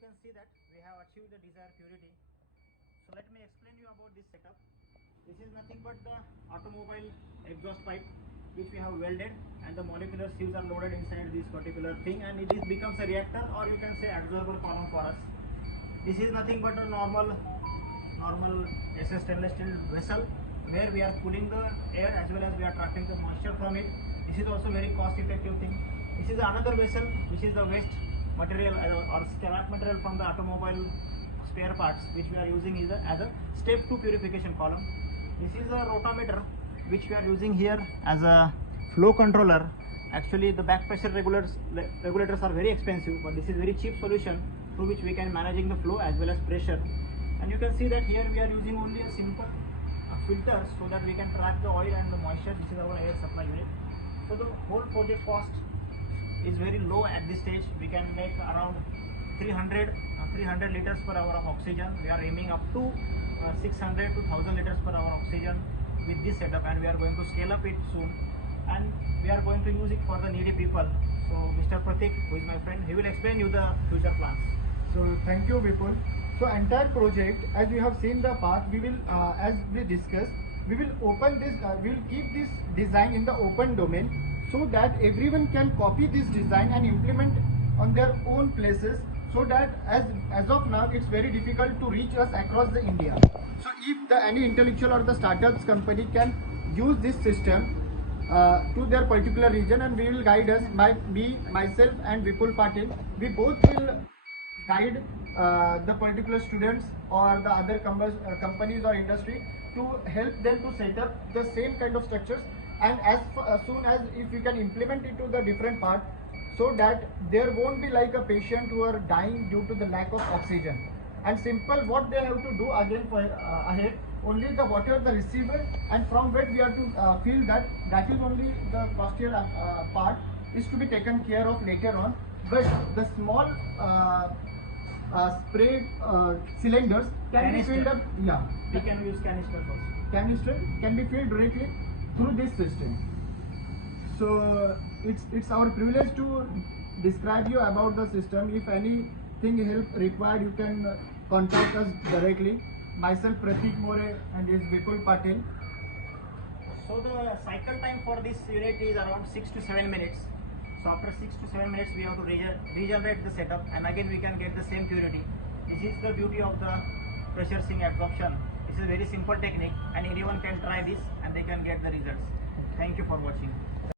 can see that we have achieved the desired purity. So let me explain you about this setup. This is nothing but the automobile exhaust pipe which we have welded, and the molecular sieves are loaded inside this particular thing, and it becomes a reactor, or you can say absorbable column for us. This is nothing but a normal SS stainless steel vessel where we are cooling the air as well as we are trapping the moisture from it. This is also very cost effective thing. This is another vessel which is the waste material or scrap material from the automobile spare parts, which we are using is as a step 2 purification column. This is a rotameter which we are using here as a flow controller. Actually the back pressure regulators are very expensive, but this is very cheap solution through which we can managing the flow as well as pressure. And you can see that here we are using only a simple filter so that we can trap the oil and the moisture. This is our air supply unit. So the whole project cost is very low at this stage. We can make around 300 liters per hour of oxygen. We are aiming up to 600 to 1000 liters per hour oxygen with this setup, and we are going to scale up it soon, and we are going to use it for the needy people. So Mr. Pratik, who is my friend, he will explain you the future plans. So thank you, Vipul. So entire project, as we have seen the path, we will, as we discussed, we will open this, we will keep this design in the open domain so that everyone can copy this design and implement on their own places, so that as of now it's very difficult to reach us across the India. So if any intellectual or the startups company can use this system to their particular region, and we will guide us, myself and Vipul Patil, we both will guide the particular students or the other companies or industry to help them to set up the same kind of structures, and as soon as if we can implement it to the different part, so that there won't be like a patient who are dying due to the lack of oxygen. And simple, what they have to do again for ahead, only the whatever the receiver, and from where we have to feel that is only the costier part is to be taken care of later on. But the small spray cylinders can be filled up. Yeah, We can use canister also. Canister can be filled directly through this system. So it's our privilege to describe you about the system. If anything help required, you can contact us directly. Myself Pratik More and is Vipul Patil. So the cycle time for this unit is around 6 to 7 minutes. So after 6 to 7 minutes we have to regenerate the setup, and again we can get the same purity. This is the beauty of the pressure sink absorption. This is a very simple technique, and anyone can try this and they can get the results. Thank you for watching.